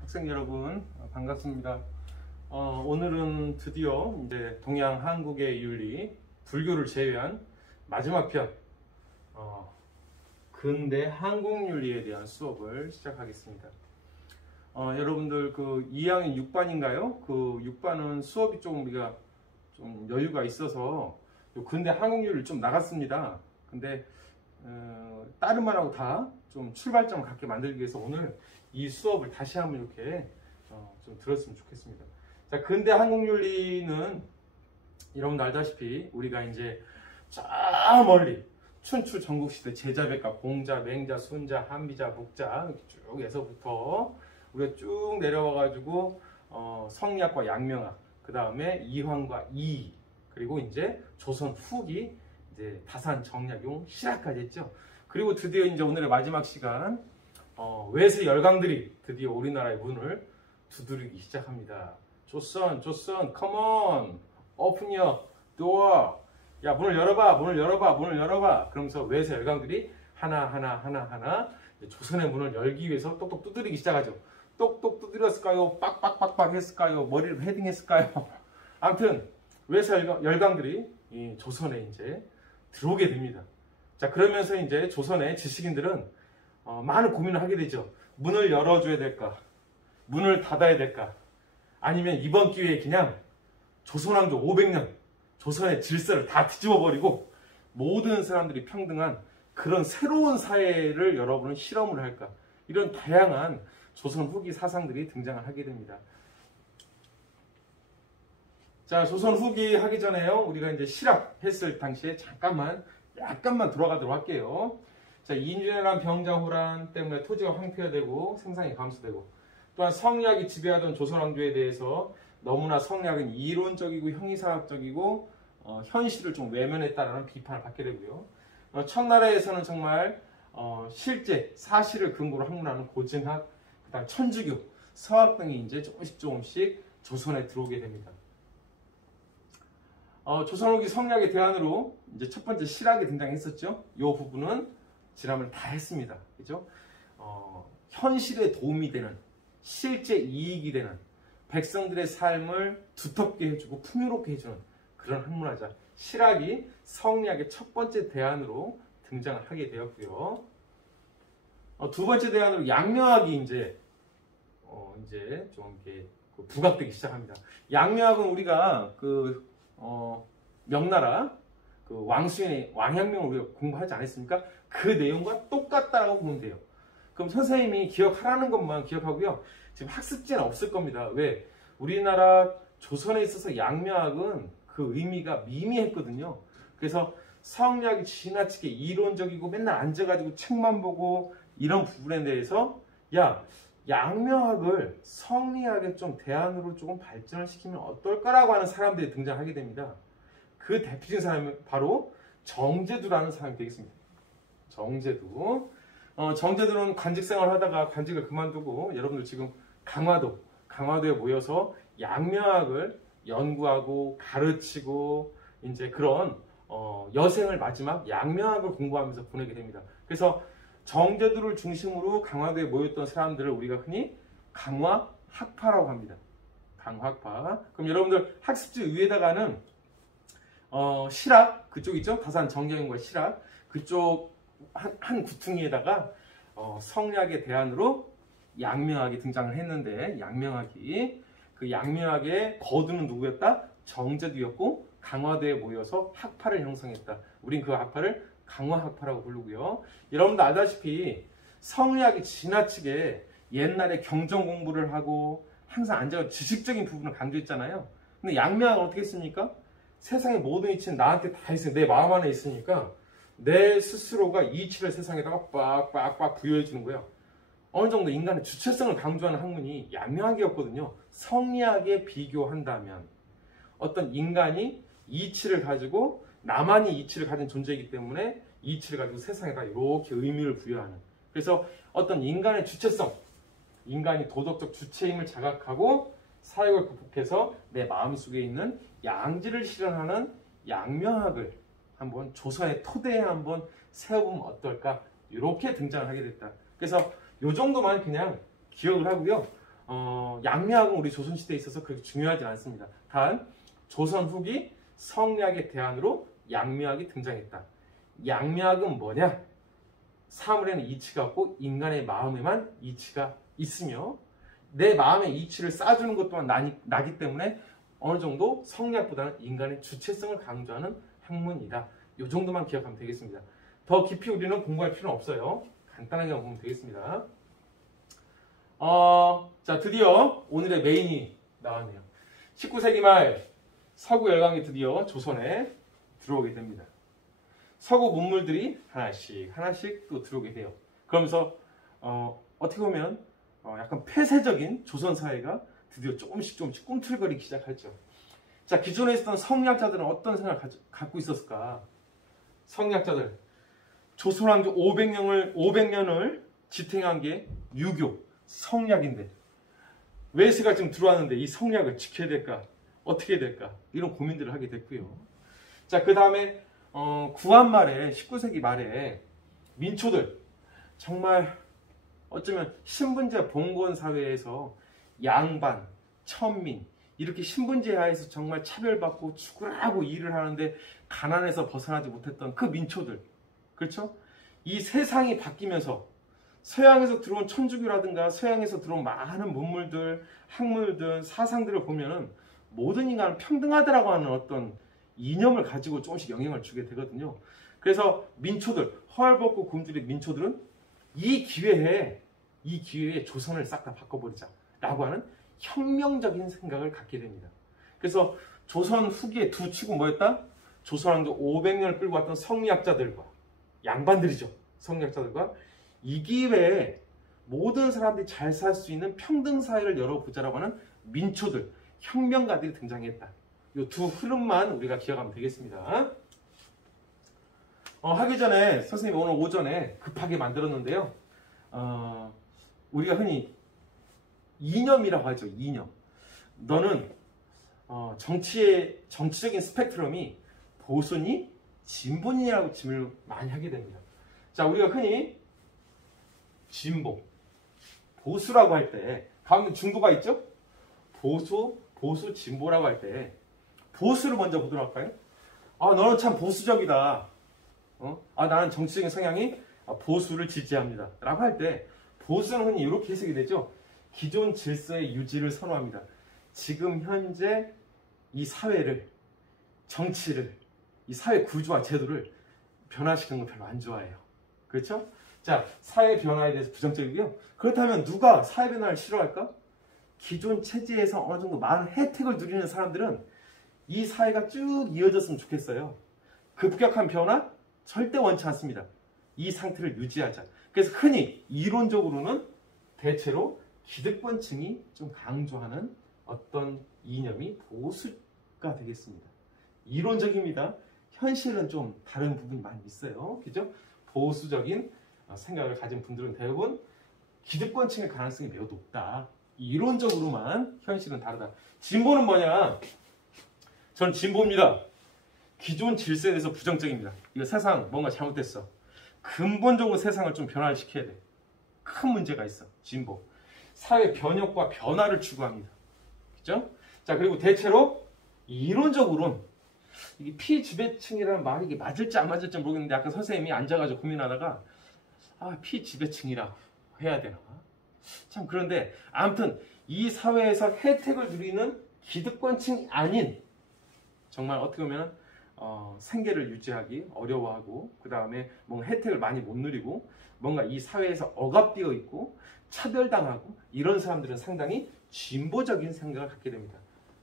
학생 여러분 반갑습니다. 오늘은 드디어 이제 동양 한국의 윤리, 불교를 제외한 마지막 편 근대 한국 윤리에 대한 수업을 시작하겠습니다. 여러분들 그 2학년 6반인가요? 그 6반은 수업이 좀 우리가 좀 여유가 있어서 근대 한국 윤리를 좀 나갔습니다. 근데 다른 말하고 다 좀 출발점을 갖게 만들기 위해서 오늘 이 수업을 다시 한번 이렇게 좀 들었으면 좋겠습니다. 자, 근대 한국윤리는 여러분들 알다시피 우리가 이제 저 멀리 춘추 전국시대 제자백과 공자, 맹자, 순자, 한비자, 목자 이렇게 쭉 해서부터 우리가 쭉 내려와 가지고 성리학과 양명학, 그 다음에 이황과 이의, 그리고 이제 조선 후기 이제 다산, 정약용, 실학까지 했죠. 그리고 드디어 이제 오늘의 마지막 시간 외세 열강들이 드디어 우리나라의 문을 두드리기 시작합니다. 조선, come on, open your door. 야, 문을 열어봐, 문을 열어봐, 문을 열어봐. 그러면서 외세 열강들이 하나 조선의 문을 열기 위해서 똑똑 두드리기 시작하죠. 똑똑 두드렸을까요? 빡빡빡빡 했을까요? 머리를 헤딩했을까요? 아무튼 외세 열강들이 이 조선에 이제 들어오게 됩니다. 자, 그러면서 이제 조선의 지식인들은 많은 고민을 하게 되죠. 문을 열어줘야 될까? 문을 닫아야 될까? 아니면 이번 기회에 그냥 조선왕조 500년 조선의 질서를 다 뒤집어버리고 모든 사람들이 평등한 그런 새로운 사회를 여러분은 실험을 할까? 이런 다양한 조선 후기 사상들이 등장을 하게 됩니다. 자, 조선 후기 하기 전에요. 우리가 이제 실학 했을 당시에 약간만 돌아가도록 할게요. 자, 인륜이란 병자호란 때문에 토지가 황폐화되고 생산이 감소되고, 또한 성리학이 지배하던 조선 왕조에 대해서 너무나 성리학은 이론적이고 형이사학적이고 현실을 좀 외면했다라는 비판을 받게 되고요. 청나라에서는 정말 실제 사실을 근거로 학문하는 고증학, 그다음 천주교, 서학 등이 이제 조금씩 조선에 들어오게 됩니다. 조선 후기 성리학의 대안으로 이제 첫 번째 실학이 등장했었죠. 이 부분은 지난번에 다 했습니다. 그죠? 현실에 도움이 되는, 실제 이익이 되는 백성들의 삶을 두텁게 해주고 풍요롭게 해주는 그런 학문하자. 실학이 성리학의 첫 번째 대안으로 등장을 하게 되었고요. 두 번째 대안으로 양명학이 이제 좀 이렇게 부각되기 시작합니다. 양명학은 우리가 명나라 왕수인의 왕양명을 우리가 공부하지 않았습니까? 그 내용과 똑같다라고 보면 돼요. 그럼 선생님이 기억하라는 것만 기억하고요. 지금 학습지는 없을 겁니다. 왜? 우리나라 조선에 있어서 양명학은 그 의미가 미미했거든요. 그래서 성리학이 지나치게 이론적이고 맨날 앉아가지고 책만 보고 이런 부분에 대해서 양명학을 성리학의 좀 대안으로 조금 발전을 시키면 어떨까라고 하는 사람들이 등장하게 됩니다. 그 대표적인 사람이 바로 정제두라는 사람이 되겠습니다. 정제두. 정제두는 관직 생활을 하다가 관직을 그만두고 여러분들 지금 강화도에 모여서 양명학을 연구하고 가르치고 이제 그런 여생을 마지막 양명학을 공부하면서 보내게 됩니다. 그래서 정제두를 중심으로 강화도에 모였던 사람들을 우리가 흔히 강화학파라고 합니다. 강화학파. 그럼 여러분들 학습지 위에다가는 실학 그쪽 있죠? 다산 정약용과 실학 그쪽 한 구퉁이에다가 성리학의 대안으로 양명학이 등장을 했는데 그 양명학의 거두는 누구였다? 정제두였고 강화도에 모여서 학파를 형성했다. 우린 그 학파를 강화학파라고 부르고요. 여러분도 알다시피 성리학이 지나치게 옛날에 경전 공부를 하고 항상 앉아서 지식적인 부분을 강조했잖아요. 근데 양명학은 어떻게 했습니까? 세상의 모든 이치는 나한테 다 있어요. 내 마음 안에 있으니까 내 스스로가 이치를 세상에다가 빡빡빡 부여해 주는 거예요. 어느 정도 인간의 주체성을 강조하는 학문이 양명학이었거든요. 성리학에 비교한다면 어떤 인간이 이치를 가지고 나만이 이치를 가진 존재이기 때문에 이치를 가지고 세상에다 이렇게 의미를 부여하는, 그래서 어떤 인간의 주체성, 인간이 도덕적 주체임을 자각하고 사역을 극복해서 내 마음속에 있는 양지를 실현하는 양명학을 한번 조선의 토대에 한번 세워보면 어떨까, 이렇게 등장을 하게 됐다. 그래서 요 정도만 그냥 기억을 하고요. 양미학은 우리 조선시대에 있어서 그렇게 중요하지 않습니다. 단 조선 후기 성리학의 대안으로 양미학이 등장했다. 양미학은 뭐냐? 사물에는 이치가 없고 인간의 마음에만 이치가 있으며 내 마음의 이치를 쌓아주는 것 또한 나기 때문에 어느 정도 성리학보다는 인간의 주체성을 강조하는 학문이다. 이 정도만 기억하면 되겠습니다. 더 깊이 우리는 공부할 필요는 없어요. 간단하게 보면 되겠습니다. 자, 드디어 오늘의 메인이 나왔네요. 19세기 말 서구 열강이 드디어 조선에 들어오게 됩니다. 서구 문물들이 하나씩 또 들어오게 돼요. 그러면서 어떻게 보면 약간 폐쇄적인 조선 사회가 드디어 조금씩 꿈틀거리기 시작하죠. 자, 기존에 있었던 성리학자들은 어떤 생각을 갖고 있었을까? 성리학자들, 조선 왕조 500년을 지탱한 게 유교, 성리학인데 외세가 지금 들어왔는데 이 성리학을 지켜야 될까? 어떻게 해야 될까? 이런 고민들을 하게 됐고요. 자, 그 다음에 구한 말에 19세기 말에 민초들 정말 어쩌면 신분제 봉건 사회에서 양반, 천민 이렇게 신분제 하에서 정말 차별받고 죽으라고 일을 하는데 가난해서 벗어나지 못했던 그 민초들, 그렇죠? 이 세상이 바뀌면서 서양에서 들어온 천주교라든가 서양에서 들어온 많은 문물들, 학문들, 사상들을 보면은 모든 인간은 평등하다라고 하는 어떤 이념을 가지고 조금씩 영향을 주게 되거든요. 그래서 민초들, 헐벗고 굶주린 민초들은 이 기회에 조선을 싹 다 바꿔버리자 라고 하는 혁명적인 생각을 갖게 됩니다. 그래서 조선 후기의 두 축은 뭐였다? 조선왕조 500년을 끌고 왔던 성리학자들과 양반들이죠. 성리학자들과 이 기회에 모든 사람들이 잘 살 수 있는 평등사회를 열어보자라고 하는 민초들, 혁명가들이 등장했다. 이 두 흐름만 우리가 기억하면 되겠습니다. 하기 전에 선생님이 오늘 오전에 급하게 만들었는데요. 우리가 흔히 이념이라고 하죠. 이념. 너는 정치적인 스펙트럼이 보수니 진보니라고 질문을 많이 하게 됩니다. 자, 우리가 흔히 진보, 보수라고 할 때 가운데 중도가 있죠? 보수, 진보라고 할 때 보수를 먼저 보도록 할까요? 너는 참 보수적이다. 나는 정치적인 성향이 보수를 지지합니다. 라고 할 때 보수는 흔히 이렇게 해석이 되죠. 기존 질서의 유지를 선호합니다. 지금 현재 이 사회를, 정치를, 이 사회 구조와 제도를 변화시키는 걸 별로 안 좋아해요. 그렇죠? 자, 사회 변화에 대해서 부정적이고요. 그렇다면 누가 사회 변화를 싫어할까? 기존 체제에서 어느 정도 많은 혜택을 누리는 사람들은 이 사회가 쭉 이어졌으면 좋겠어요. 급격한 변화? 절대 원치 않습니다. 이 상태를 유지하자. 그래서 흔히 이론적으로는 대체로 기득권층이 좀 강조하는 어떤 이념이 보수가 되겠습니다. 이론적입니다. 현실은 좀 다른 부분이 많이 있어요. 그죠? 보수적인 생각을 가진 분들은 대부분 기득권층의 가능성이 매우 높다. 이론적으로만 현실은 다르다. 진보는 뭐냐? 전 진보입니다. 기존 질서에 대해서 부정적입니다. 이거 세상 뭔가 잘못됐어. 근본적으로 세상을 좀 변화를 시켜야 돼. 큰 문제가 있어. 진보. 사회 변혁과 변화를 추구합니다. 그죠? 자, 그리고 대체로 이론적으로는 이게 피지배층이라는 말이 이게 맞을지 안 맞을지 모르겠는데 아까 선생님이 앉아가지고 고민하다가 피지배층이라 해야 되나? 참 그런데 아무튼 이 사회에서 혜택을 누리는 기득권층이 아닌 정말 어떻게 보면 생계를 유지하기 어려워하고 그 다음에 뭔가 혜택을 많이 못 누리고 뭔가 이 사회에서 억압되어 있고 차별당하고 이런 사람들은 상당히 진보적인 생각을 갖게 됩니다.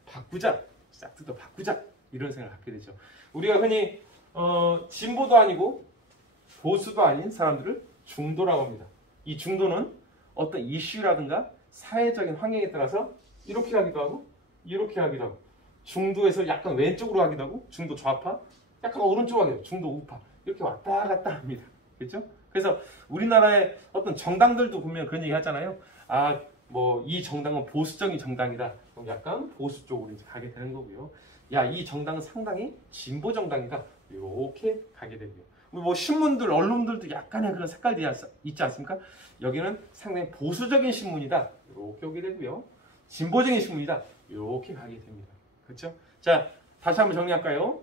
바꾸자, 싹 뜯어 바꾸자 이런 생각을 갖게 되죠. 우리가 흔히 진보도 아니고 보수도 아닌 사람들을 중도라고 합니다. 이 중도는 어떤 이슈라든가 사회적인 환경에 따라서 이렇게 하기도 하고 이렇게 하기도 하고 중도에서 약간 왼쪽으로 하기도 하고 중도 좌파, 약간 오른쪽으로 하기도 하고 중도 우파 이렇게 왔다 갔다 합니다. 그렇죠? 그래서 우리나라의 어떤 정당들도 보면 그런 얘기 하잖아요. 뭐 이 정당은 보수적인 정당이다. 그럼 약간 보수 쪽으로 이제 가게 되는 거고요. 이 정당은 상당히 진보 정당이다. 이렇게 가게 되고요. 뭐 신문들, 언론들도 약간의 그런 색깔이 있지 않습니까? 여기는 상당히 보수적인 신문이다. 이렇게 오게 되고요. 진보적인 신문이다. 이렇게 가게 됩니다. 그렇죠? 자, 다시 한번 정리할까요?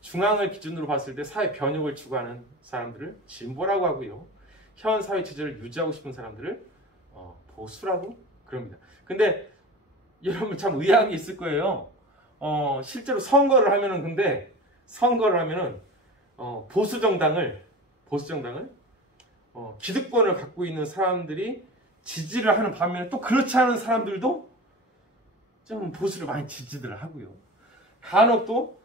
중앙을 기준으로 봤을 때 사회 변혁을 추구하는 사람들을 진보라고 하고요. 현 사회 체제를 유지하고 싶은 사람들을 보수라고 그럽니다. 근데 여러분 참 의아한 게 있을 거예요. 실제로 선거를 하면은 보수 정당을 기득권을 갖고 있는 사람들이 지지를 하는 반면에 또 그렇지 않은 사람들도 좀 보수를 많이 지지를 하고요. 간혹 또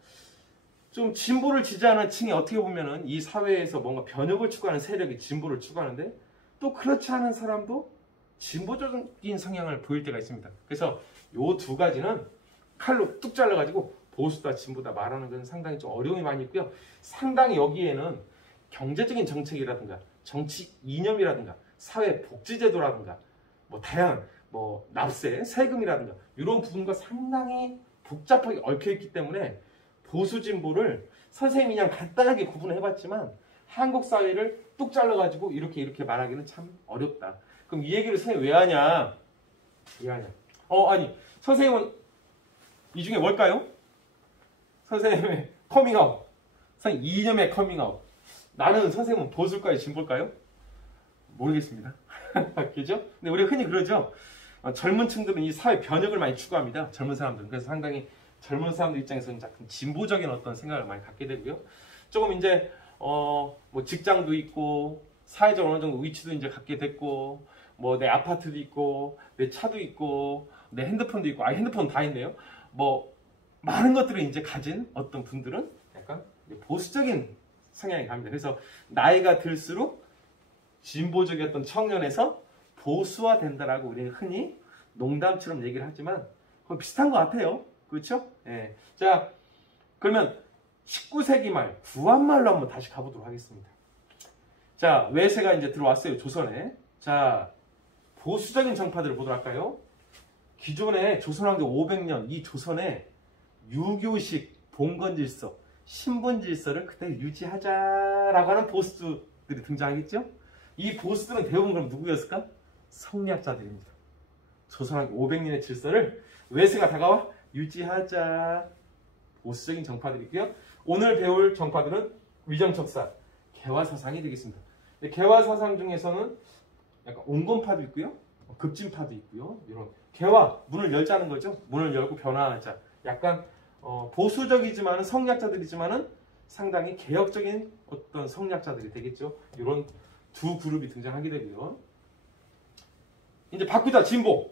좀 진보를 지지하는 층이 어떻게 보면은 이 사회에서 뭔가 변혁을 추구하는 세력이 진보를 추구하는데 또 그렇지 않은 사람도 진보적인 성향을 보일 때가 있습니다. 그래서 요 두 가지는 칼로 뚝 잘라가지고 보수다 진보다 말하는 것은 상당히 좀 어려움이 많이 있고요. 상당히 여기에는 경제적인 정책이라든가 정치 이념이라든가 사회 복지제도라든가 뭐 다양한 뭐 납세, 세금이라든가 이런 부분과 상당히 복잡하게 얽혀있기 때문에 보수 진보를 선생님이 그냥 간단하게 구분해봤지만 한국 사회를 뚝 잘라가지고 이렇게 말하기는 참 어렵다. 그럼 이 얘기를 선생님 왜 하냐? 아니 선생님은 이 중에 뭘까요? 선생님의 커밍아웃. 선생님 이념의 커밍아웃. 나는 선생님은 보수일까요? 진보일까요? 모르겠습니다. 그죠? 근데 우리가 흔히 그러죠. 젊은 층들은 이 사회 변혁을 많이 추구합니다. 젊은 사람들은. 그래서 상당히 젊은 사람들 입장에서는 약간 진보적인 어떤 생각을 많이 갖게 되고요. 조금 이제 뭐 직장도 있고 사회적 어느 정도 위치도 이제 갖게 됐고 뭐 내 아파트도 있고 내 차도 있고 내 핸드폰도 있고 핸드폰 다 있네요. 뭐 많은 것들을 이제 가진 어떤 분들은 약간 보수적인 성향이 갑니다. 그래서 나이가 들수록 진보적이었던 청년에서 보수화 된다라고 우리는 흔히 농담처럼 얘기를 하지만 그건 비슷한 것 같아요. 그렇죠? 예. 자, 그러면 19세기 말 구한말로 한번 다시 가보도록 하겠습니다. 자, 외세가 이제 들어왔어요. 조선에. 자, 보수적인 정파들을 보도록 할까요? 기존에 조선왕조 500년 이 조선에 유교식 봉건질서, 신분질서를 그대로 유지하자라고 하는 보수들이 등장하겠죠? 이 보수들은 대부분 그럼 누구였을까? 성리학자들입니다. 조선왕조 500년의 질서를 외세가 다가와 유지하자. 보수적인 정파들이고요. 오늘 배울 정파들은 위정척사, 개화사상이 되겠습니다. 개화사상 중에서는 약간 온건파도 있고요. 급진파도 있고요. 이런 개화, 문을 열자는 거죠. 문을 열고 변화하자. 약간 보수적이지만은 성리학자들이지만은 상당히 개혁적인 어떤 성리학자들이 되겠죠. 이런 두 그룹이 등장하게 되고요. 이제 바꾸자 진보.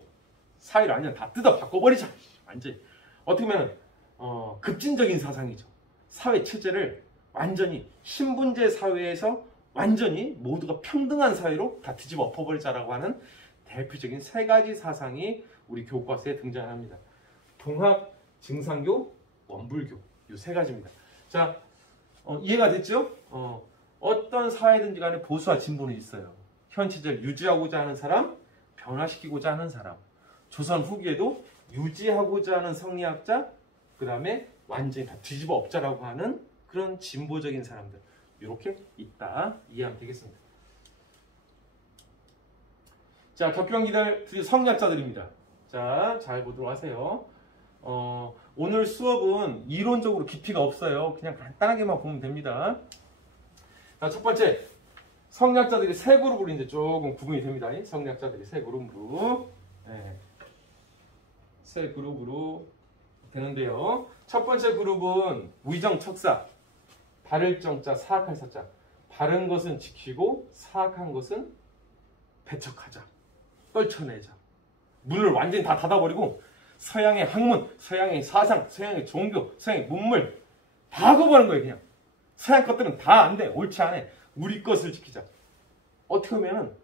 사회를 완전 다 뜯어 바꿔버리자. 완전히 어떻게 보면 급진적인 사상이죠. 사회 체제를 완전히 신분제 사회에서 완전히 모두가 평등한 사회로 다 뒤집어 엎어버리자라고 하는 대표적인 세 가지 사상이 우리 교과서에 등장합니다. 동학, 증상교, 원불교 이 세 가지입니다. 자, 이해가 됐죠? 어떤 사회든지 간에 보수와 진보는 있어요. 현 체제를 유지하고자 하는 사람, 변화시키고자 하는 사람. 조선 후기에도 유지하고자 하는 성리학자, 그 다음에 완전히 다 뒤집어 엎자라고 하는 그런 진보적인 사람들. 이렇게 있다. 이해하면 되겠습니다. 자, 격변기들 성리학자들입니다. 자, 잘 보도록 하세요. 오늘 수업은 이론적으로 깊이가 없어요. 그냥 간단하게만 보면 됩니다. 자, 첫 번째. 성리학자들이 세 그룹으로 이제 조금 구분이 됩니다. 성리학자들이 세 그룹으로. 네. 세 그룹으로 되는데요. 첫 번째 그룹은 위정척사. 바를 정자, 사악할 사자. 바른 것은 지키고 사악한 것은 배척하자. 떨쳐내자. 문을 완전히 다 닫아버리고 서양의 학문, 서양의 사상, 서양의 종교, 서양의 문물 다 거부하는 거예요. 그냥. 서양 것들은 다 안 돼. 옳지 않아. 우리 것을 지키자. 어떻게 보면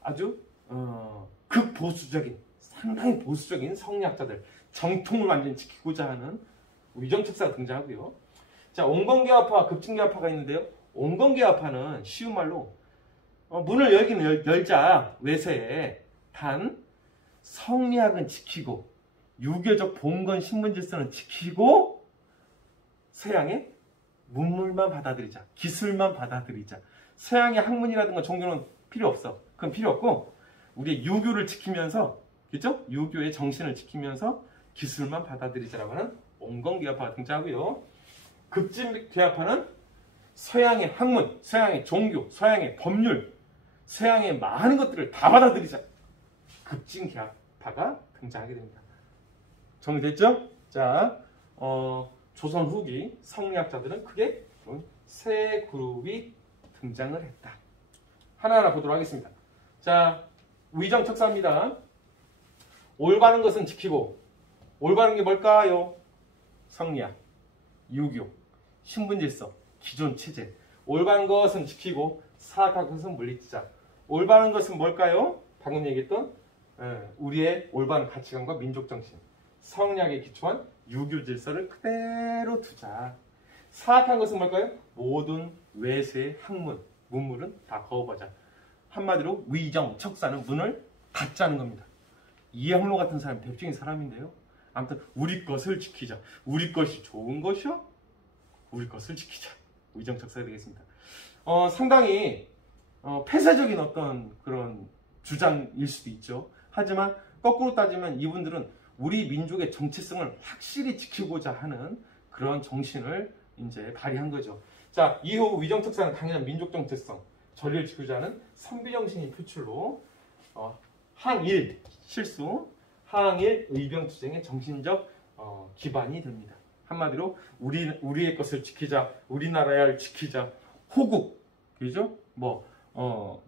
아주 극보수적인, 상당히 보수적인 성리학자들, 정통을 완전히 지키고자 하는 위정척사가 등장하고요. 자, 온건개화파와 급진개화파가 있는데요. 온건개화파는 쉬운 말로 문을 열기는 열자 외세에 단 성리학은 지키고 유교적 봉건 신분질서는 지키고 서양의 문물만 받아들이자. 기술만 받아들이자. 서양의 학문이라든가 종교는 필요 없어. 그건 필요 없고 우리의 유교를 지키면서, 그죠? 유교의 정신을 지키면서 기술만 받아들이자라고 하는 온건계합파가 등장하고요. 급진계합파는 서양의 학문, 서양의 종교, 서양의 법률, 서양의 많은 것들을 다 받아들이자. 급진계합파가 등장하게 됩니다. 정리됐죠? 자, 조선 후기 성리학자들은 크게 세 그룹이 등장을 했다. 하나하나 보도록 하겠습니다. 자, 위정척사입니다. 올바른 것은 지키고, 올바른 게 뭘까요? 성리학, 유교, 신분질서, 기존 체제. 올바른 것은 지키고 사악한 것은 물리치자. 올바른 것은 뭘까요? 방금 얘기했던 우리의 올바른 가치관과 민족정신, 성리학에 기초한 유교 질서를 그대로 두자. 사악한 것은 뭘까요? 모든 외세의 학문, 문물은 다 거부하자. 한마디로 위정척사는 문을 닫자는 겁니다. 이항로 같은 사람이 대표적인 사람인데요. 아무튼 우리 것을 지키자. 우리 것이 좋은 것이요? 우리 것을 지키자. 위정척사가 되겠습니다. 상당히 폐쇄적인 어떤 그런 주장일 수도 있죠. 하지만 거꾸로 따지면 이분들은 우리 민족의 정체성을 확실히 지키고자 하는 그런 정신을 이제 발휘한 거죠. 자, 이후 위정척사는 당연한 민족 정체성, 전리를 지키고자 하는 선비정신이 표출로 항일 실수, 항일 의병투쟁의 정신적 기반이 됩니다. 한마디로 우리의 것을 지키자, 우리나라를 지키자, 호국, 그죠?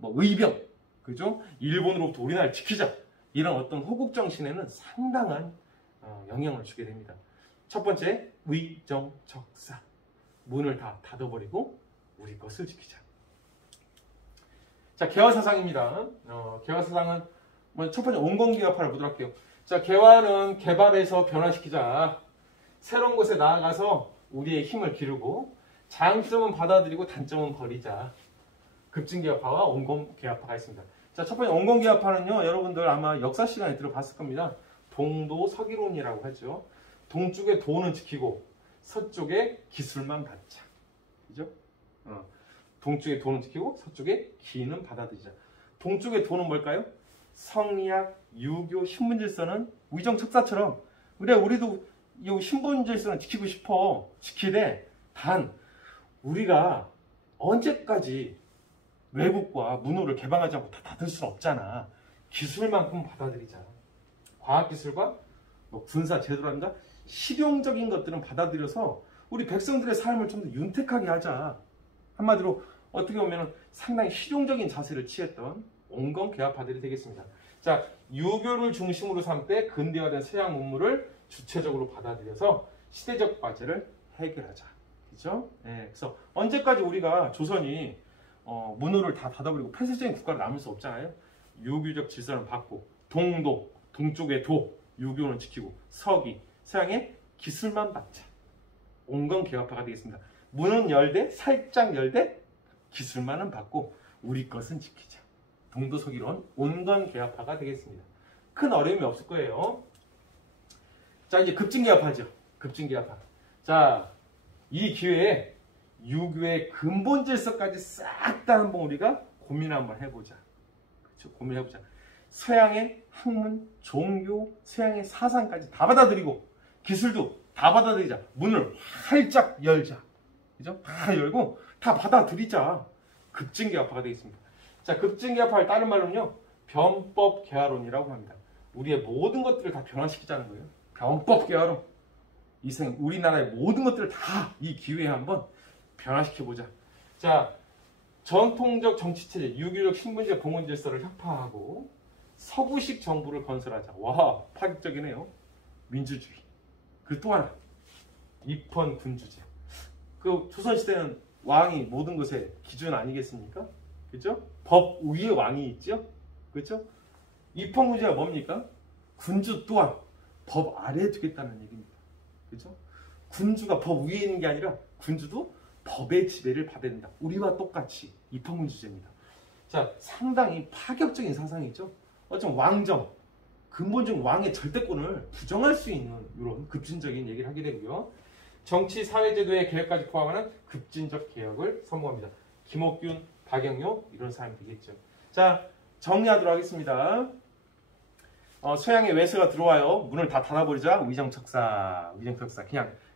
의병, 그죠? 일본으로부터 우리나라를 지키자. 이런 어떤 호국 정신에는 상당한 영향을 주게 됩니다. 첫 번째, 위정척사. 문을 다 닫아버리고 우리 것을 지키자. 자, 개화사상입니다. 개화사상은 첫 번째 온건계합파를 보도록 할게요. 자, 개화는 개발해서 변화시키자. 새로운 곳에 나아가서 우리의 힘을 기르고 장점은 받아들이고 단점은 버리자. 급진계합파와 온건계합파가 있습니다. 자, 첫 번째 온건계합파는요, 여러분들 아마 역사 시간에 들어봤을 겁니다. 동도 서기론이라고 하죠. 동쪽의 도는 지키고 서쪽의 기술만 받자. 그죠? 동쪽의 도는 지키고 서쪽의 기는 받아들이자. 동쪽의 도는 뭘까요? 성리학, 유교, 신분질서는 위정척사처럼 그래 우리도 이 신분질서는 지키고 싶어. 지키되 단 우리가 언제까지 외국과 문호를 개방하지 않고 다 닫을 수는 없잖아. 기술만큼 받아들이자. 과학기술과 군사 제도라든가 실용적인 것들은 받아들여서 우리 백성들의 삶을 좀 더 윤택하게 하자. 한마디로 어떻게 보면 상당히 실용적인 자세를 취했던 온건계합파들이 되겠습니다. 자, 유교를 중심으로 삼되 근대화된 서양 문물을 주체적으로 받아들여서 시대적 과제를 해결하자. 그죠? 네, 그래서 언제까지 우리가 조선이 문호를 다 닫아버리고 폐쇄적인 국가로 남을 수 없잖아요. 유교적 질서는 받고 동도, 동쪽의 도, 유교는 지키고 서기, 서양의 기술만 받자. 온건계합파가 되겠습니다. 문은 열되 살짝 열되 기술만은 받고 우리 것은 지키자. 동도 서기론 온건계합파가 되겠습니다. 큰 어려움이 없을 거예요. 자, 이제 급진계합파죠. 급진계합파. 자, 이 기회에 유교의 근본 질서까지 싹 다 한번 우리가 고민 한번 해보자. 그렇죠? 고민해보자. 서양의 학문, 종교, 서양의 사상까지 다 받아들이고 기술도 다 받아들이자. 문을 활짝 열자. 그죠? 다 열고 다 받아들이자. 급진계합파가 되겠습니다. 자, 급진계합파를 다른 말로는요, 변법개화론이라고 합니다. 우리의 모든 것들을 다 변화시키자는 거예요. 변법개화론. 우리나라의 모든 것들을 다 이 기회에 한번 변화시켜보자. 자, 전통적 정치체제, 유교적 신분제 봉헌질서를 혁파하고 서구식 정부를 건설하자. 와, 파격적이네요. 민주주의. 그리고 또 하나, 입헌군주제. 그 조선시대는 왕이 모든 것의 기준 아니겠습니까? 그죠? 법 위에 왕이 있죠? 그죠? 입헌군주가 뭡니까? 군주 또한 법 아래에 두겠다는 얘기입니다. 그죠? 군주가 법 위에 있는 게 아니라 군주도 법의 지배를 받아야 된다. 우리와 똑같이 입헌군주제입니다. 자, 상당히 파격적인 사상이죠. 어쩜 왕정, 근본적인 왕의 절대권을 부정할 수 있는 이런 급진적인 얘기를 하게 되고요. 정치, 사회제도의 개혁까지 포함하는 급진적 개혁을 선봉합니다. 김옥균, 박영효 이런 사람이 되겠죠. 자, 정리하도록 하겠습니다. 서양의 외세가 들어와요. 문을 다 닫아버리자. 위정척사.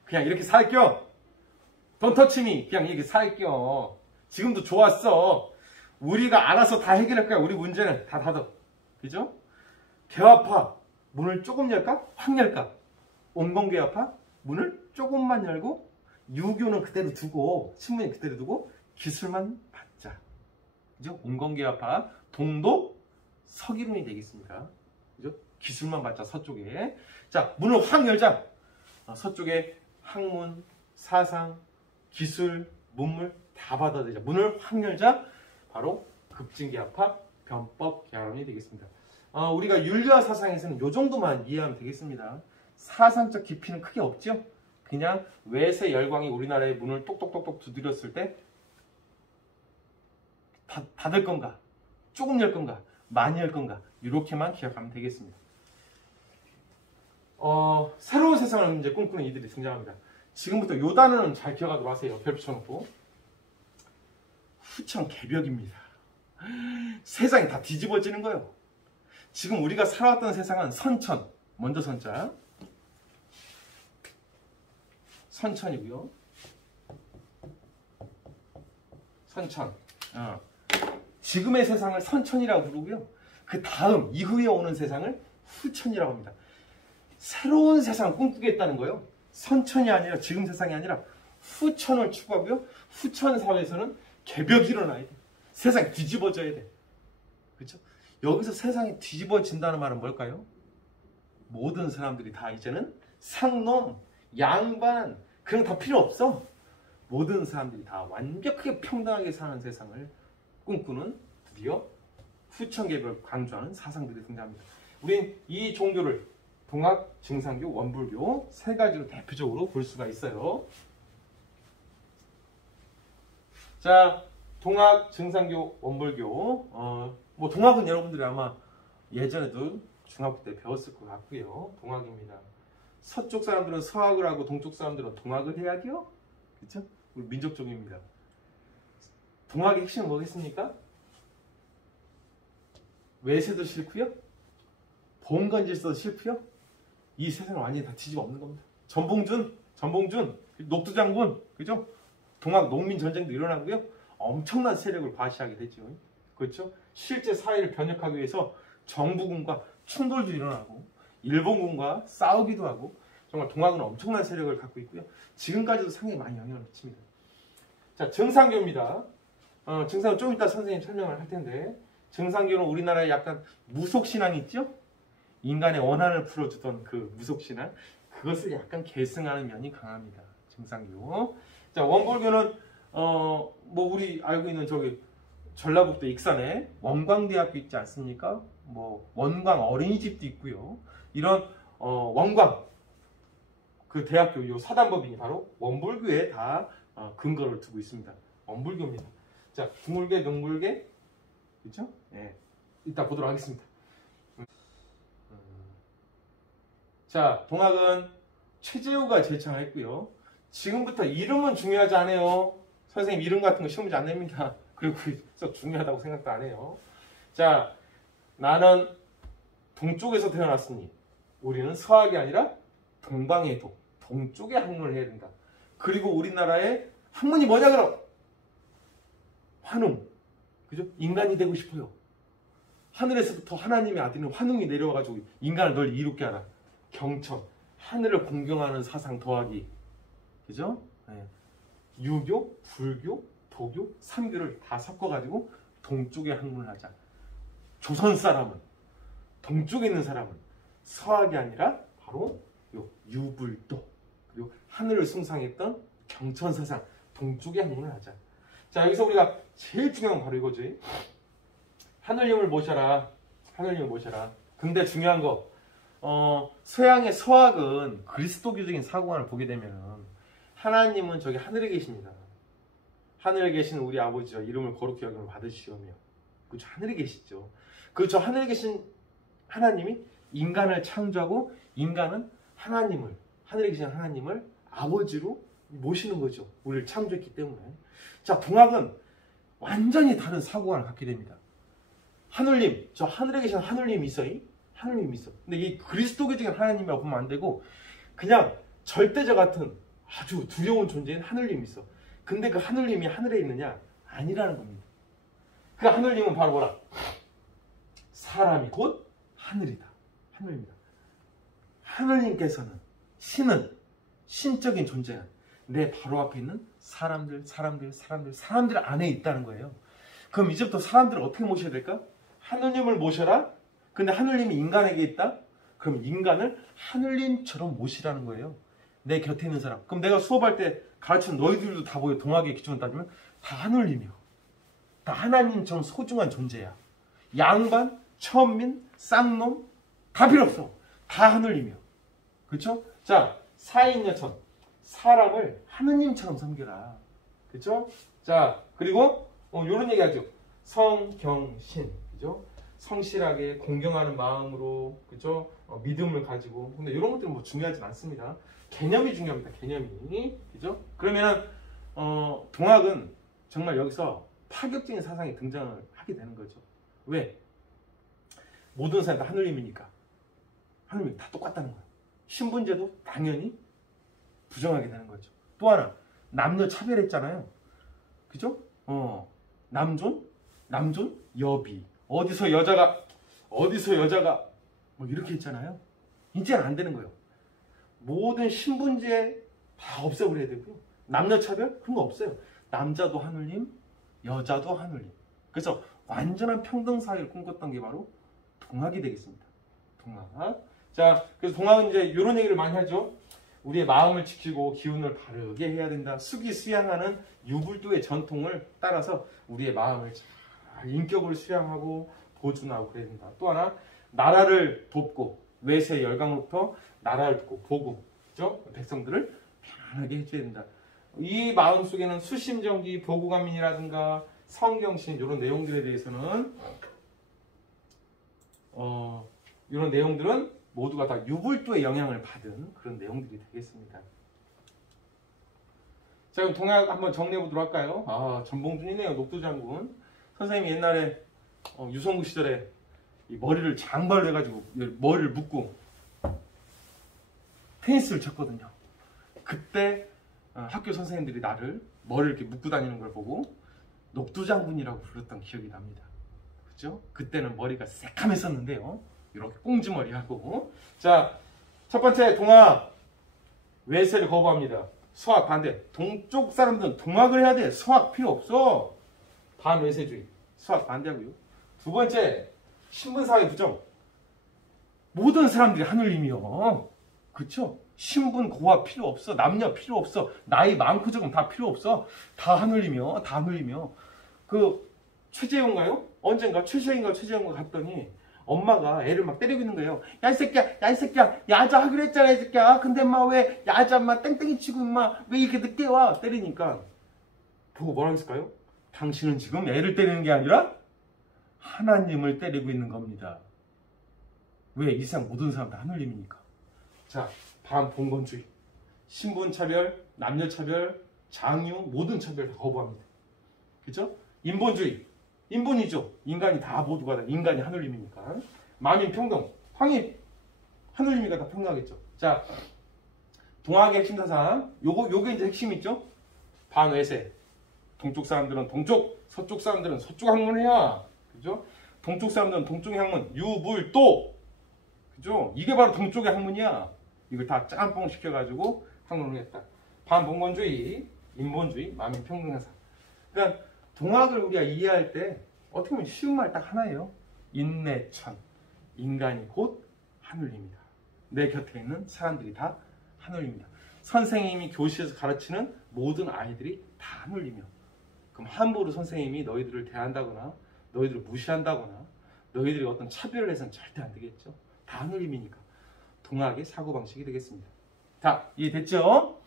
그냥 이렇게 살껴. Don't touch me. 그냥 이렇게 살껴. 지금도 좋았어. 우리가 알아서 다 해결할 거야. 우리 문제는 다 닫아. 그죠? 개화파. 문을 조금 열까? 확 열까? 온건개화파. 문을 조금만 열고 유교는 그대로 두고 신문이 그대로 두고 기술만 받자. 그죠? 온건개화파. 동도 서기론이 되겠습니다. 그죠? 기술만 받자. 서쪽에. 자, 문을 확 열자. 서쪽에 학문, 사상, 기술, 문물 다 받아들이자. 문을 확 열자. 바로 급진개화파 변법 개화론이 되겠습니다. 우리가 윤리와 사상에서는 이 정도만 이해하면 되겠습니다. 사상적 깊이는 크게 없죠. 그냥 외세 열광이 우리나라의 문을 똑똑똑똑 두드렸을 때 닫을 건가, 조금 열 건가, 많이 열 건가, 이렇게만 기억하면 되겠습니다. 새로운 세상을 이제 꿈꾸는 이들이 등장합니다. 지금부터 요 단어는 잘 기억하도록 하세요. 별 붙여놓고. 후천 개벽입니다. 세상이 다 뒤집어지는 거예요. 지금 우리가 살아왔던 세상은 선천, 먼저 선자. 선천이고요. 선천. 지금의 세상을 선천이라고 부르고요. 그 다음, 이후에 오는 세상을 후천이라고 합니다. 새로운 세상을 꿈꾸겠다는 거예요. 선천이 아니라, 지금 세상이 아니라 후천을 추구하고요. 후천 사회에서는 개벽이 일어나야 돼. 세상이 뒤집어져야 돼. 그렇죠? 여기서 세상이 뒤집어진다는 말은 뭘까요? 모든 사람들이 다 이제는 상놈, 양반, 그런 거 다 필요 없어. 모든 사람들이 다 완벽하게 평등하게 사는 세상을 꿈꾸는 드디어 후천개벽을 강조하는 사상들이 등장합니다. 우린 이 종교를 동학, 증상교, 원불교 세 가지로 대표적으로 볼 수가 있어요. 자, 동학, 증상교, 원불교. 뭐 동학은 여러분들이 아마 예전에도 중학교 때 배웠을 것 같고요. 동학입니다. 서쪽 사람들은 서학을 하고 동쪽 사람들은 동학을 해야죠. 그렇죠? 우리 민족적입니다. 동학의 핵심은 뭐겠습니까? 외세도 싫고요. 봉건질서도 싫고요. 이 세상을 완전히 다 뒤집어 엎는 겁니다. 전봉준, 녹두장군, 그죠? 동학 농민 전쟁도 일어나고요. 엄청난 세력을 과시하게 되죠. 그렇죠? 실제 사회를 변혁하기 위해서 정부군과 충돌도 일어나고 일본군과 싸우기도 하고 정말 동학은 엄청난 세력을 갖고 있고요. 지금까지도 상당히 많이 영향을 미칩니다. 자, 증상교입니다. 증상은 좀 이따 선생님 설명을 할 텐데 증상교는 우리나라에 약간 무속신앙 있죠? 인간의 원한을 풀어주던 그 무속신앙 그것을 약간 계승하는 면이 강합니다. 증상교. 자, 원불교는 뭐 우리 알고 있는 저기 전라북도 익산에 원광대학교 있지 않습니까? 뭐 원광 어린이집도 있고요. 이런 원광 그 대학교 요 사단법인이 바로 원불교에 다 근거를 두고 있습니다. 원불교입니다. 자, 궁불계, 능불계, 그렇죠? 예, 이따 보도록 하겠습니다. 자, 동학은 최재우가 제창을 했고요. 지금부터 이름은 중요하지 않아요. 선생님 이름 같은 거 시험 문제 안 냅니다. 그리고 그래서 중요하다고 생각도 안 해요. 자, 나는 동쪽에서 태어났으니 우리는 서학이 아니라 동방의 동쪽에 학문을 해야 된다. 그리고 우리나라의 학문이 뭐냐 그럼? 환웅. 그죠? 인간이 되고 싶어요. 하늘에서부터 하나님의 아들인 환웅이 내려와가지고 인간을 널리 이롭게 하라. 경천. 하늘을 공경하는 사상 더하기. 그죠? 네. 유교, 불교, 도교, 삼교를 다 섞어가지고 동쪽에 학문을 하자. 조선 사람은, 동쪽에 있는 사람은 서학이 아니라 바로 요 유불도, 그리고 하늘을 숭상했던 경천사상, 동쪽에 학문을 하자. 자, 여기서 우리가 제일 중요한 건 바로 이거지. 하늘님을 모셔라. 하늘님을 모셔라. 근데 중요한 거, 서양의 서학은 그리스도교적인 사고관을 보게 되면 하나님은 저기 하늘에 계십니다. 하늘에 계신 우리 아버지여 이름을 거룩히 여김을 받으시오며. 그렇죠? 하늘에 계시죠. 그렇죠? 하늘에 계신 하나님이 인간을 창조하고 인간은 하나님을, 하늘에 계신 하나님을 아버지로 모시는 거죠. 우리를 창조했기 때문에. 자, 동학은 완전히 다른 사고관을 갖게 됩니다. 하늘님, 저 하늘에 계신 하늘님이 있어요. 하늘님이 있어. 근데 이 그리스도교적인 하나님이라고 보면 안 되고 그냥 절대자 같은 아주 두려운 존재인 하늘님이 있어. 근데 그 하늘님이 하늘에 있느냐? 아니라는 겁니다. 그 하늘님은 바로 뭐라? 사람이 곧 하늘이다. 하늘입니다. 하늘님께서는 신은 신적인 존재야. 내 바로 앞에 있는 사람들 안에 있다는 거예요. 그럼 이제부터 사람들을 어떻게 모셔야 될까? 하느님을 모셔라. 근데 하느님이 인간에게 있다? 그럼 인간을 하느님처럼 모시라는 거예요. 내 곁에 있는 사람. 그럼 내가 수업할 때 가르치는 너희들도 다 보여. 동학의 기준을 따지면 다 하느님이요. 다 하나님처럼 소중한 존재야. 양반, 천민, 쌍놈 다 필요 없어. 다 하느님이요. 그렇죠? 자, 사인여천. 사람을 하느님처럼 섬겨라. 그렇죠? 자, 그리고 요런 얘기 하죠. 성경신. 그죠? 성실하게 공경하는 마음으로, 그죠? 믿음을 가지고. 근데 이런 것들은 뭐 중요하진 않습니다. 개념이 중요합니다. 개념이. 그죠? 그러면은 동학은 정말 여기서 파격적인 사상이 등장을 하게 되는 거죠. 왜? 모든 사람이 다 하느님이니까. 하느님이 다 똑같다는 거예요. 신분제도 당연히 부정하게 되는 거죠. 또 하나, 남녀 차별했잖아요. 그죠? 남존, 여비. 어디서 여자가 뭐 이렇게 했잖아요. 이제는 안 되는 거예요. 모든 신분제 다 없애버려야 되고요. 남녀 차별 그런 거 없어요. 남자도 하늘님, 여자도 하늘님. 그래서 완전한 평등 사회를 꿈꿨던 게 바로 동학이 되겠습니다. 동학. 자, 그래서 동학은 이제 이런 얘기를 많이 하죠. 우리의 마음을 지키고 기운을 바르게 해야 된다. 수기수양하는 유불도의 전통을 따라서 우리의 마음을 잘 인격을 수양하고 보존하고 그래야 된다. 또 하나, 나라를 돕고 외세 열강으로부터 나라를 돕고 복음, 그죠? 백성들을 편안하게 해줘야 된다. 이 마음 속에는 수심정기, 보고감민이라든가 성경신 이런 내용들에 대해서는 이런 내용들은 모두가 다 유불도의 영향을 받은 그런 내용들이 되겠습니다. 자, 그럼 동학 한번 정리해 보도록 할까요? 아, 전봉준이네요. 녹두장군. 선생님이 옛날에 유성구 시절에 이 머리를 장발로 해가지고 머리를 묶고 테니스를 쳤거든요. 그때 학교 선생님들이 나를 머리를 이렇게 묶고 다니는 걸 보고 녹두장군이라고 불렀던 기억이 납니다. 그죠? 그때는 머리가 새카맸었는데요. 이렇게 꽁지머리하고. 자, 첫 번째 동학 외세를 거부합니다. 서학 반대. 동쪽 사람들은 동학을 해야 돼. 서학 필요 없어. 반외세주의. 서학 반대하고요. 두 번째, 신분사회 부정. 모든 사람들이 하늘님이요. 그쵸? 신분 고하 필요 없어. 남녀 필요 없어. 나이 많고 적은 다 필요 없어. 다 하늘님이요. 다 하늘님이요. 그 최재형가요? 언젠가 최재형가 갔더니 엄마가 애를 막 때리고 있는 거예요. 야, 이 새끼야, 야자 하기로 했잖아, 이 새끼야. 근데 엄마 왜 야자 엄마 땡땡이 치고 엄마 왜 이렇게 늦게 와? 때리니까 보고 뭐라고 했을까요? 당신은 지금 애를 때리는 게 아니라 하나님을 때리고 있는 겁니다. 왜? 이 세상 모든 사람 다 하늘님이니까. 자, 반봉건주의. 신분차별, 남녀차별, 장유, 모든 차별 다 거부합니다. 그죠? 인본주의. 인본이죠. 인간이 다 모두가 다 인간이 하늘님이니까. 만민평등. 황희 하늘님이니까 다 평등하겠죠. 자, 동학의 핵심 사상. 요게 이제 핵심이 있죠. 반외세. 동쪽 사람들은 동쪽, 서쪽 사람들은 서쪽 학문해야. 그죠? 동쪽 사람들은 동쪽의 학문. 유불도. 그죠? 이게 바로 동쪽의 학문이야. 이걸 다 짬뽕 시켜가지고 학문을 했다. 반봉건주의, 인본주의, 만민평등사상. 그러니까 동학을 우리가 이해할 때 어떻게 보면 쉬운 말 딱 하나예요. 인내천. 인간이 곧 하늘입니다. 내 곁에 있는 사람들이 다 하늘입니다. 선생님이 교실에서 가르치는 모든 아이들이 다 하늘이며, 그럼 함부로 선생님이 너희들을 대한다거나 너희들을 무시한다거나 너희들이 어떤 차별을 해서는 절대 안 되겠죠. 다 하늘임이니까. 동학의 사고방식이 되겠습니다. 자, 이해됐죠?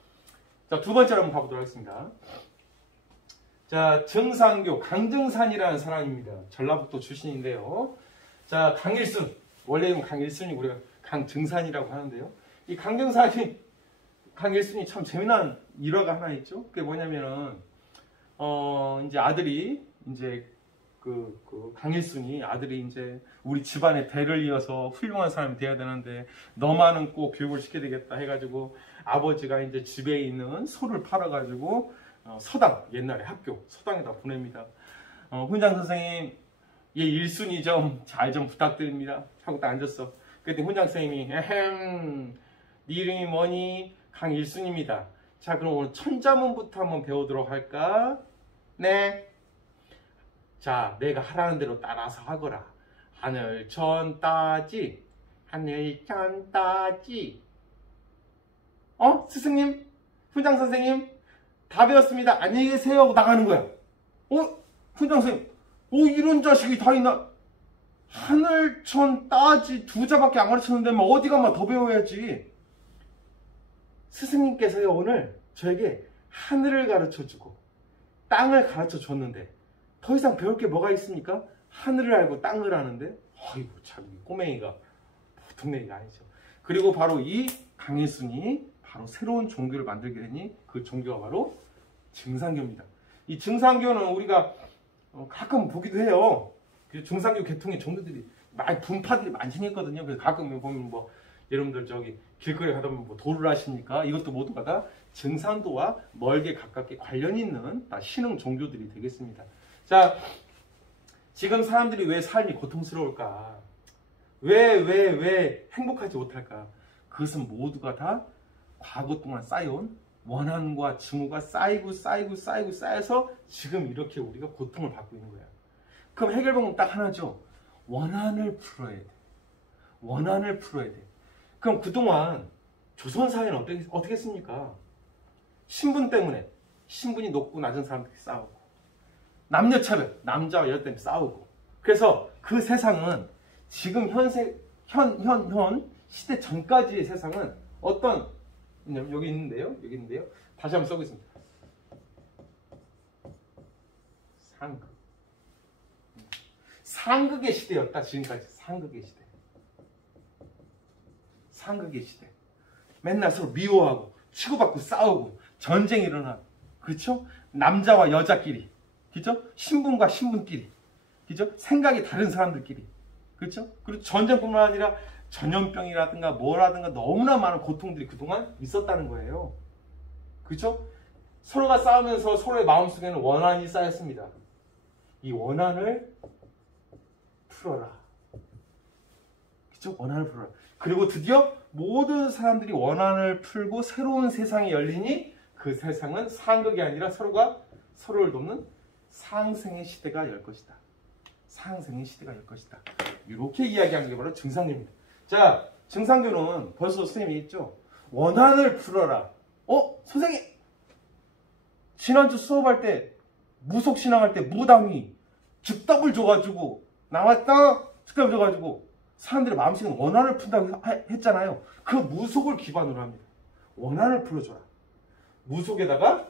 자, 두 번째로 한번 가보도록 하겠습니다. 자, 정상교 강정산이라는 사람입니다. 전라북도 출신인데요. 자, 강일순. 원래는 강일순이 우리가 강정산이라고 하는데요. 이 강정산이 강일순이 참 재미난 일화가 하나 있죠. 그게 뭐냐면은 이제 아들이 이제 그 강일순이 아들이 이제 우리 집안의 대를 이어서 훌륭한 사람이 돼야 되는데 너만은 꼭 교육을 시켜야 되겠다 해가지고 아버지가 이제 집에 있는 소를 팔아가지고 서당, 옛날에 학교 서당에다 보냅니다. 훈장 선생님, 얘 일순위 좀 잘 좀 부탁드립니다 하고 딱 앉았어. 그때 훈장 선생님이 에헴, 네 이름이 뭐니? 강일순입니다. 자, 그럼 오늘 천자문부터 한번 배우도록 할까? 네. 자, 내가 하라는 대로 따라서 하거라. 하늘천 따지, 하늘천 따지. 스승님, 훈장 선생님, 다 배웠습니다. 안녕히 계세요 하고 나가는 거야. 훈장 선생님, 이런 자식이 다 있나? 하늘천 따지 두 자밖에 안 가르쳤는데 뭐 어디 가면 더 배워야지. 스승님께서요, 오늘 저에게 하늘을 가르쳐주고 땅을 가르쳐줬는데 더 이상 배울 게 뭐가 있습니까? 하늘을 알고 땅을 아는데, 아이고 참 꼬맹이가 보통 얘기가 아니죠. 그리고 바로 이 강일순이 바로 새로운 종교를 만들게 되니 그 종교가 바로 증산교입니다. 이 증산교는 우리가 가끔 보기도 해요. 그 증산교 계통의 종교들이 분파들이 많이 생겼거든요. 그래서 가끔 보면 뭐 여러분들 저기 길거리 가다 보면 뭐 도를 하십니까? 이것도 모두가 다 증산도와 멀게 가깝게 관련이 있는 다 신흥 종교들이 되겠습니다. 자, 지금 사람들이 왜 삶이 고통스러울까? 왜 행복하지 못할까? 그것은 모두가 다 과거 동안 쌓여온 원한과 증오가 쌓여서 지금 이렇게 우리가 고통을 받고 있는 거야. 그럼 해결방법은 딱 하나죠. 원한을 풀어야 돼. 원한을 풀어야 돼. 그럼 그동안 조선사회는 어떻게 했습니까? 신분 때문에 신분이 높고 낮은 사람들이 싸우고, 남녀차별, 남자와 여자 때문에 싸우고. 그래서 그 세상은 지금 현 시대 전까지의 세상은 어떤, 여기 있는데요. 다시 한번 써보겠습니다. 상극의 시대였다. 지금까지 상극의 시대. 상극의 시대. 맨날 서로 미워하고 치고받고 싸우고 전쟁이 일어나고, 그렇죠? 남자와 여자끼리, 그렇죠? 신분과 신분끼리, 그렇죠? 생각이 다른 사람들끼리, 그렇죠? 그리고 전쟁뿐만 아니라 전염병이라든가 뭐라든가 너무나 많은 고통들이 그동안 있었다는 거예요. 그렇죠? 서로가 싸우면서 서로의 마음속에는 원한이 쌓였습니다. 이 원한을 풀어라. 그렇죠? 원한을 풀어라. 그리고 드디어 모든 사람들이 원한을 풀고 새로운 세상이 열리니 그 세상은 상극이 아니라 서로가 서로를 돕는 상생의 시대가 열 것이다. 상생의 시대가 열 것이다. 이렇게 이야기한 게 바로 증상교입니다. 자, 증상교는 벌써 선생님이 했죠. 원한을 풀어라. 선생님! 지난주 수업할 때 무속신앙할 때 무당이 즉답을 줘가지고 나왔다? 즉답을 줘가지고 사람들의 마음속에 원한을 푼다고 했잖아요. 그 무속을 기반으로 합니다. 원한을 풀어줘라. 무속에다가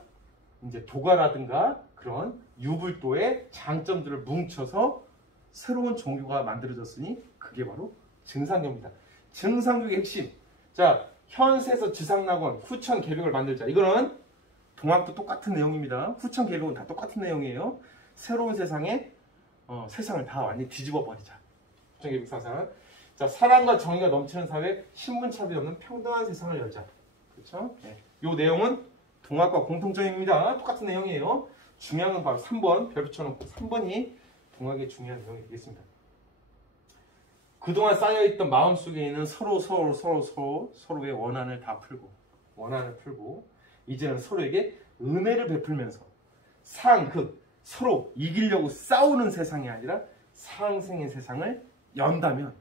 이제 도가라든가 그런 유불도의 장점들을 뭉쳐서 새로운 종교가 만들어졌으니 그게 바로 증상교입니다. 증상교의 핵심. 자, 현세에서 지상낙원, 후천 계력을 만들자. 이거는 동학도 똑같은 내용입니다. 후천 계력은 다 똑같은 내용이에요. 새로운 세상에 세상을 다 완전히 뒤집어 버리자. 후천 계력 사상. 자, 사랑과 정의가 넘치는 사회, 신분차별이 없는 평등한 세상을 열자. 그렇죠? 네. 이 내용은 동학과 공통점입니다. 똑같은 내용이에요. 중요한 건 바로 3번, 별 붙여놓고 3번이 동학의 중요한 내용이 되겠습니다. 그동안 쌓여있던 마음속에 있는 서로의 원한을 다 풀고 이제는 서로에게 은혜를 베풀면서 서로 이기려고 싸우는 세상이 아니라 상생의 세상을 연다면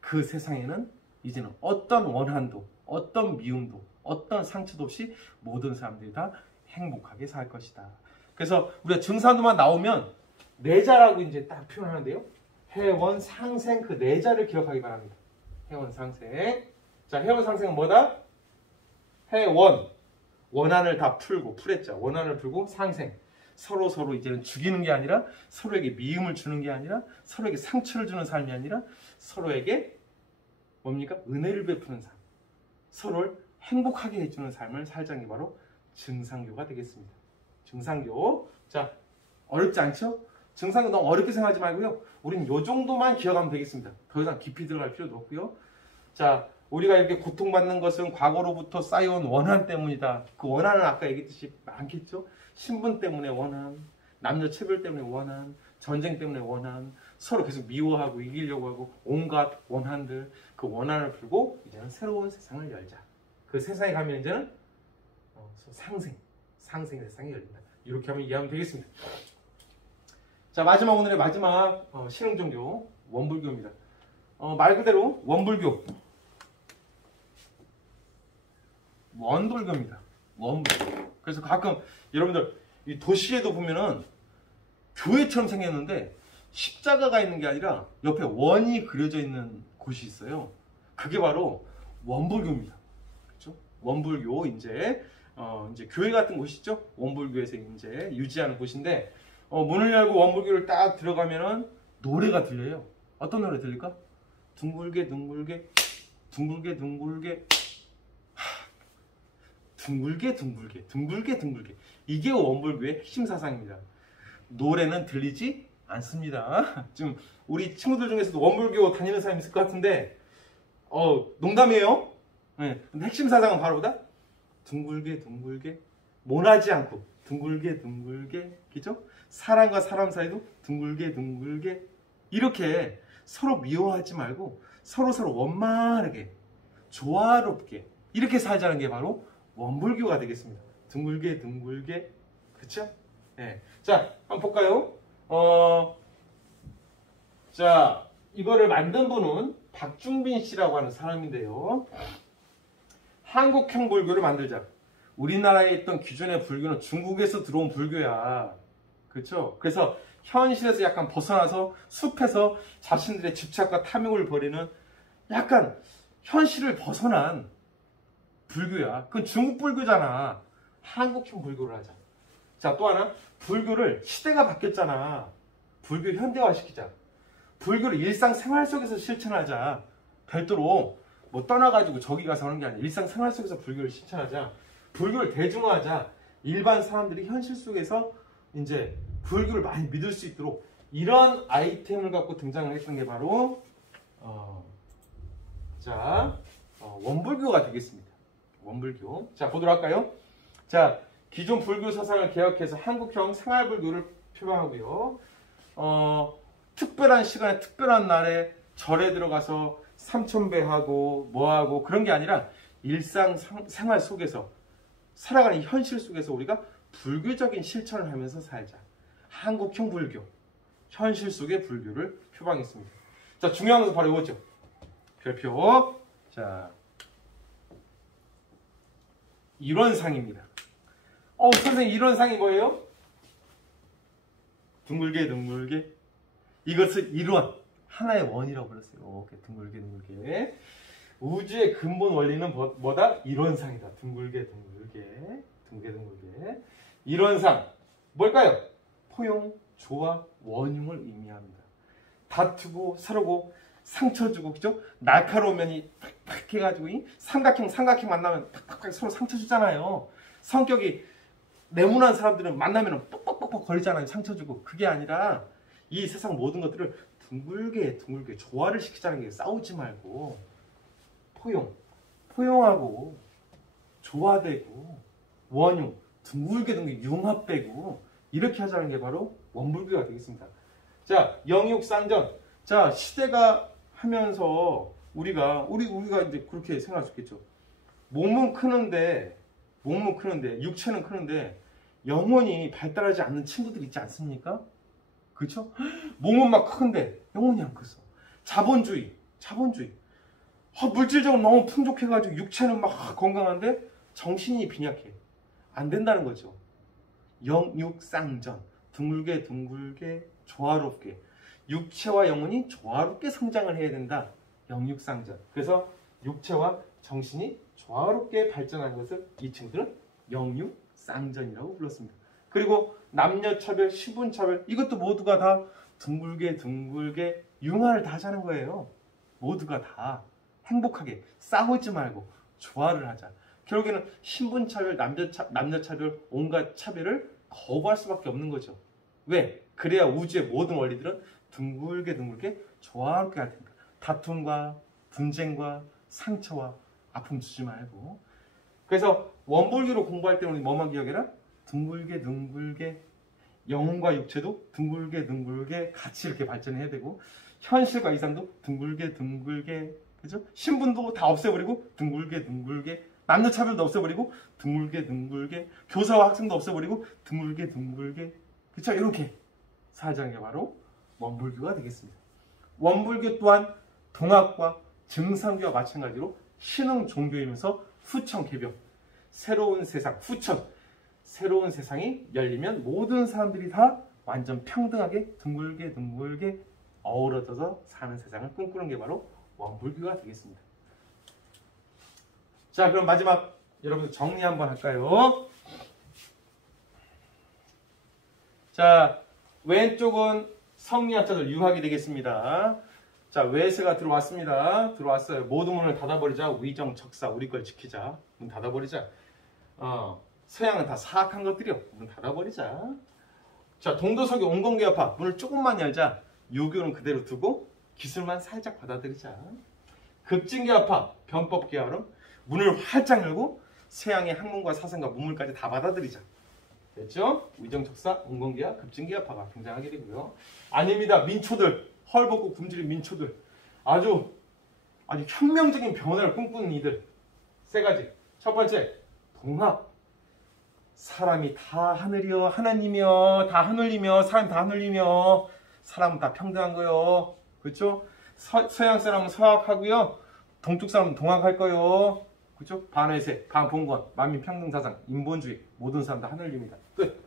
그 세상에는 이제는 어떤 원한도, 어떤 미움도, 어떤 상처도 없이 모든 사람들이 다 행복하게 살 것이다. 그래서 우리가 증산도만 나오면 내자라고 이제 딱 표현하는데요. 해원, 상생, 그 내자를 기억하기 바랍니다. 해원, 상생. 자, 해원, 상생은 뭐다? 해원. 원한을 다 풀었죠. 원한을 풀고 상생. 서로 이제는 죽이는 게 아니라, 서로에게 미움을 주는 게 아니라, 서로에게 상처를 주는 삶이 아니라, 서로에게 뭡니까? 은혜를 베푸는 삶. 서로를 행복하게 해주는 삶을 살자는 게 바로 증상교가 되겠습니다. 증상교. 자, 어렵지 않죠? 증상교 너무 어렵게 생각하지 말고요. 우린 요 정도만 기억하면 되겠습니다. 더 이상 깊이 들어갈 필요도 없고요. 자, 우리가 이렇게 고통받는 것은 과거로부터 쌓여온 원한 때문이다. 그 원한은 아까 얘기했듯이 많겠죠? 신분 때문에 원한, 남녀 차별 때문에 원한, 전쟁 때문에 원한, 서로 계속 미워하고 이기려고 하고 온갖 원한들, 그 원한을 풀고 이제는 새로운 세상을 열자. 그 세상에 가면 이제는 상생의 세상이 열린다. 이렇게 하면 이해하면 되겠습니다. 자, 오늘의 마지막 실용종교 원불교입니다. 말 그대로 원불교입니다. 원불교. 그래서 가끔 여러분들 이 도시에도 보면은 교회처럼 생겼는데 십자가가 있는 게 아니라 옆에 원이 그려져 있는 곳이 있어요. 그게 바로 원불교입니다. 그렇죠? 원불교 이제 교회 같은 곳이죠. 원불교에서 이제 유지하는 곳인데 문을 열고 원불교를 딱 들어가면은 노래가 들려요. 어떤 노래 들릴까? 둥글게 둥글게 둥글게 둥글게 둥글게 둥글게 둥글게 둥글게. 이게 원불교의 핵심 사상입니다. 노래는 들리지 않습니다. 지금 우리 친구들 중에서도 원불교 다니는 사람이 있을 것 같은데 농담이에요. 네. 근데 핵심 사상은 바로 뭐다? 둥글게 둥글게 모나지 않고 둥글게 둥글게, 그죠? 사람과 사람 사이도 둥글게 둥글게 이렇게 서로 미워하지 말고 서로 원만하게 조화롭게 이렇게 살자는 게 바로 원불교가 되겠습니다. 둥글게 둥글게, 그쵸? 네. 자, 한번 볼까요? 자, 이거를 만든 분은 박중빈 씨라고 하는 사람인데요. 한국형 불교를 만들자. 우리나라에 있던 기존의 불교는 중국에서 들어온 불교야. 그렇죠? 그래서 현실에서 약간 벗어나서 숲에서 자신들의 집착과 탐욕을 버리는 약간 현실을 벗어난 불교야. 그건 중국 불교잖아. 한국형 불교를 하자. 자, 또 하나, 불교를 시대가 바뀌었잖아. 불교 현대화시키자. 불교를 일상생활 속에서 실천하자. 별도로 뭐 떠나가지고 저기 가서 하는 게 아니라 일상생활 속에서 불교를 실천하자. 불교를 대중화하자. 일반 사람들이 현실 속에서 이제 불교를 많이 믿을 수 있도록 이런 아이템을 갖고 등장을 했던 게 바로 원불교가 되겠습니다. 원불교. 자, 보도록 할까요? 자, 기존 불교 사상을 개혁해서 한국형 생활불교를 표방하고요. 특별한 시간에 특별한 날에 절에 들어가서 삼천배하고 뭐하고 그런 게 아니라 일상생활 속에서 살아가는 현실 속에서 우리가 불교적인 실천을 하면서 살자. 한국형 불교, 현실 속의 불교를 표방했습니다. 자, 중요한 것은 바로 이거죠. 별표. 자, 일원상입니다. 선생님, 일원상이 뭐예요? 둥글게 둥글게. 이것을 일원, 하나의 원이라고 불렀어요. 이렇게 둥글게 둥글게. 우주의 근본 원리는 뭐다? 일원상이다. 둥글게 둥글게 둥글게 둥글게. 일원상 뭘까요? 포용, 조화, 원흉을 의미합니다. 다투고 서로고 상처 주고, 그죠? 날카로운 면이 팍팍 해가지고 삼각형 만나면 팍팍 서로 상처 주잖아요. 성격이 네모난 사람들은 만나면 뻑뻑뻑뻑 거리잖아요. 상처 주고. 그게 아니라 이 세상 모든 것들을 둥글게 둥글게 조화를 시키자는 게, 싸우지 말고 포용하고 조화되고 원흉 둥글게 둥글게 융합되고 이렇게 하자는 게 바로 원불교가 되겠습니다. 자, 영육상전. 자, 시대가 하면서 우리가 이제 그렇게 생각할 수 있겠죠. 몸은 크는데 육체는 크는데 영혼이 발달하지 않는 친구들 있지 않습니까? 그렇죠? 몸은 막 큰데 영혼이 안 컸어. 자본주의. 물질적으로 너무 풍족해가지고 육체는 막 건강한데 정신이 빈약해. 안 된다는 거죠. 영육상전. 둥글게 둥글게 조화롭게. 육체와 영혼이 조화롭게 성장을 해야 된다. 영육상전. 그래서 육체와 정신이 조화롭게 발전하는 것을 이 친구들은 영육상전이라고 불렀습니다. 그리고 남녀차별, 신분차별, 이것도 모두가 다 둥글게 둥글게 융화를 다 하자는 거예요. 모두가 다 행복하게 싸우지 말고 조화를 하자. 결국에는 신분차별, 남녀차별, 온갖 차별을 거부할 수밖에 없는 거죠. 왜? 그래야 우주의 모든 원리들은 둥글게 조화롭게 할 테니까. 다툼과 분쟁과 상처와 아픔 주지 말고. 그래서 원불교로 공부할 때 우리 뭐만 기억해라? 둥글게 영혼과 육체도 둥글게 같이 이렇게 발전해야 되고, 현실과 이상도 둥글게 그죠? 신분도 다 없애버리고 둥글게 남녀차별도 없애버리고 둥글게 교사와 학생도 없애버리고 둥글게 그쵸? 이렇게 살자는 게 바로 원불교가 되겠습니다. 원불교 또한 동학과 증상교와 마찬가지로 신흥 종교이면서 후천 개벽, 새로운 세상, 후천, 새로운 세상이 열리면 모든 사람들이 다 완전 평등하게 둥글게 어우러져서 사는 세상을 꿈꾸는 게 바로 원불교가 되겠습니다. 자, 그럼 마지막 여러분들 정리 한번 할까요? 자, 왼쪽은 성리학자들 유학이 되겠습니다. 자, 외세가 들어왔습니다. 들어왔어요. 모든 문을 닫아버리자. 위정, 적사, 우리 걸 지키자. 문 닫아버리자. 서양은 다 사악한 것들이요. 문 닫아버리자. 자, 동도석이 온건개업파. 문을 조금만 열자. 유교는 그대로 두고 기술만 살짝 받아들이자. 급진개업파. 변법개혁은 문을 활짝 열고 서양의 학문과 사상과 문물까지 다 받아들이자. 됐죠? 위정적사, 온건개혁, 급진개혁파가 등장하게 되고요. 아닙니다. 민초들, 헐벗고 굶주린 민초들, 아주 혁명적인 변화를 꿈꾸는 이들. 세 가지. 첫 번째, 동학. 사람이 다 하늘이여, 하나님이여, 다 하늘이며, 사람이 다 하늘이며, 사람은 다 평등한 거요. 그렇죠? 서양 사람은 서학하고요. 동쪽 사람은 동학할 거요. 그렇죠? 반외세, 반봉건, 만민평등사상, 인본주의, 모든 사람 다 하늘입니다. 끝.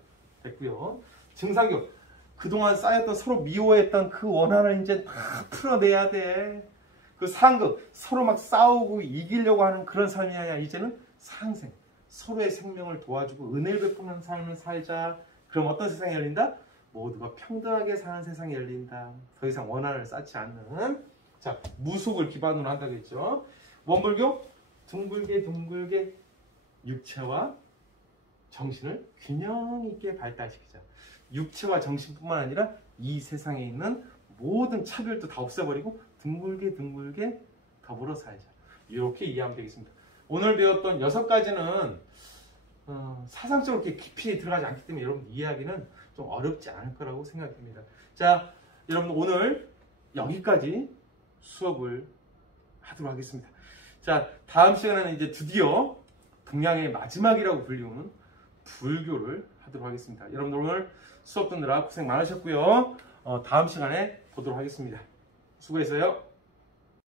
됐고요. 증상교. 그동안 쌓였던 서로 미워했던 그 원한을 이제 다 풀어내야 돼. 그 상극. 서로 막 싸우고 이기려고 하는 그런 삶이 아니라 이제는 상생. 서로의 생명을 도와주고 은혜를 베푸는 삶을 살자. 그럼 어떤 세상이 열린다? 모두가 평등하게 사는 세상이 열린다. 더 이상 원한을 쌓지 않는. 자, 무속을 기반으로 한다고 했죠. 원불교. 둥글게 육체와 정신을 균형 있게 발달시키자. 육체와 정신뿐만 아니라 이 세상에 있는 모든 차별도 다 없애버리고 둥글게 더불어 살자. 이렇게 이해하면 되겠습니다. 오늘 배웠던 6가지는 사상적으로 그렇게 깊이 들어가지 않기 때문에 여러분 이해하기는 좀 어렵지 않을 거라고 생각됩니다. 자, 여러분 오늘 여기까지 수업을 하도록 하겠습니다. 자, 다음 시간에는 이제 드디어 동양의 마지막이라고 불리우는 불교를 하도록 하겠습니다. 여러분들 오늘 수업 듣느라 고생 많으셨고요. 다음 시간에 보도록 하겠습니다. 수고했어요.